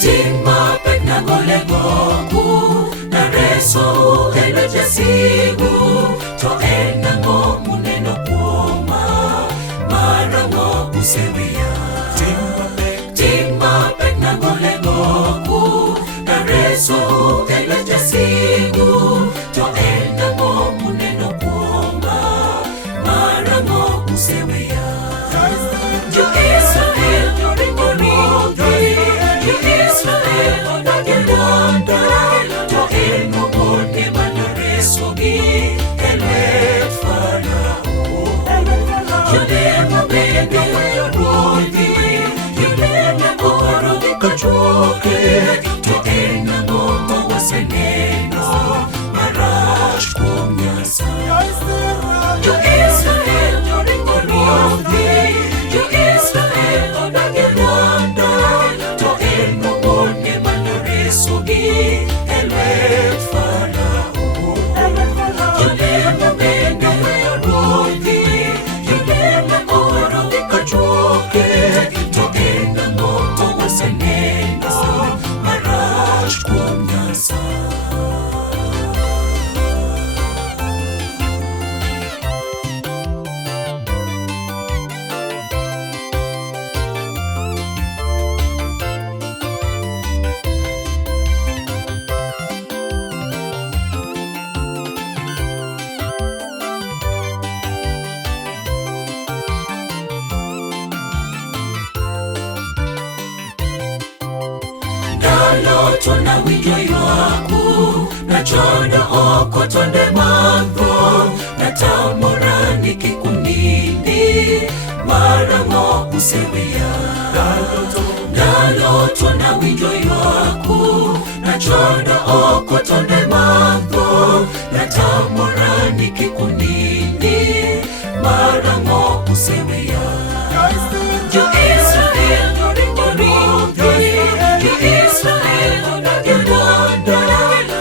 Tima pek na golego ku na reso elo jasigu to enango muneno kuoma marango usewia. Tima pek na golego ku na reso elo jasigu to enango muneno kuoma marango usewia. Yo Israel yo ringoni yo Israel odagelanda to eno bonde manoreso gi elwet Farao. Yo demo bende rodi yo demo oro kachoke to eno momo waseneno marach kuom Nyasaye. Yo Israel yo ringoni yo Israel odagelanda to eno bonde manoreso gi elwet Farao. Yo demo bende rodi yo demo oro kachoke to eno momo waseneno marach kuom Nyasaye. Dalo tona winjo ywaku na chodo oko tonde mango na tamorani kikunini marango usewia. Dalo tona winjo ywaku na chodo oko tonde mango na tamorani kikunini marango usewia. Yo Israel yo ringoni yo Israel odagelanda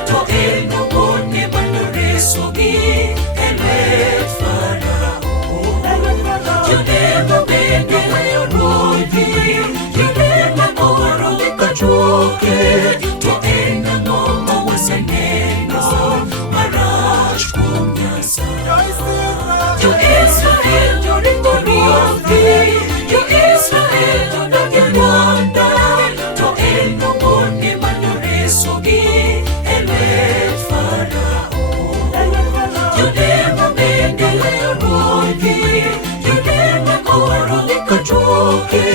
to eno bonde manoreso gi elwet Farao. Yo demo bende rodi yo demo oro kachoke to eno momo waseneno marach kuom Nyasaye. Yo Israel yo ringoni yo Israel odagelanda to eno bonde manoreso gi elwet Farao. Yo demo bende rodi yo demo oro kachoke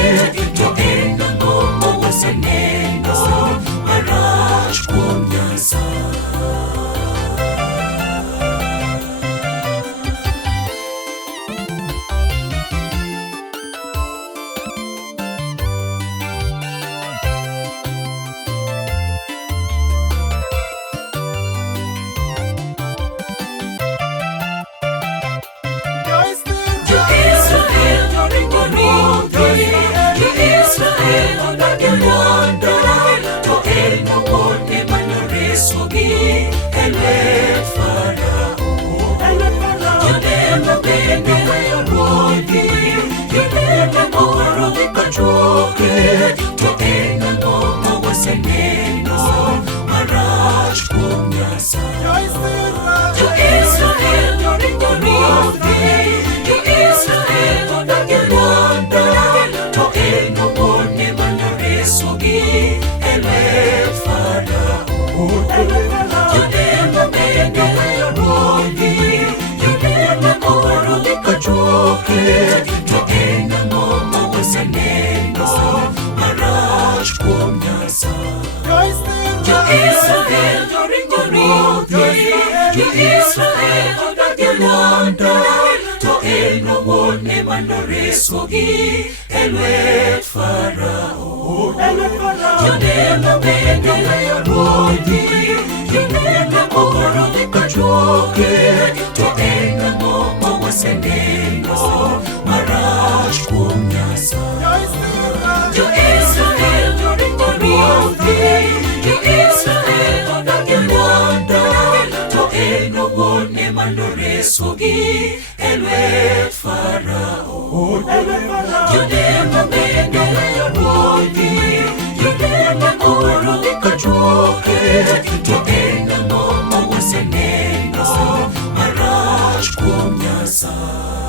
to eno momo waseneno marach kuom Nyasaye. Yo Israel yo ringoni yo Israel odagelanda to eno bonde manoreso gi elwet Farao. Yo demo bende rodi yo demo oro kachoke to eno momo waseneno marach kuom Nyasaye. Yo Israel yo ringoni yo Israel odagelanda to eno bonde manoreso gi elwet Farao. Yo demo bende rodi yo demo oro kachoke to eno momo waseneno marach kuom Nyasaye. Yo Israel yo ringoni yo Israel odagelanda to eno bonde manoreso gi elwet Farao. Yo demo bende rodi yo demo oro kachoke to eno momo waseneno marach kuom Nyasaye. Yo Israel yo ringoni yo Israel odagelanda to eno bonde manoreso gi elwet Farao. Yo demo bende rodi yo demo kabisa.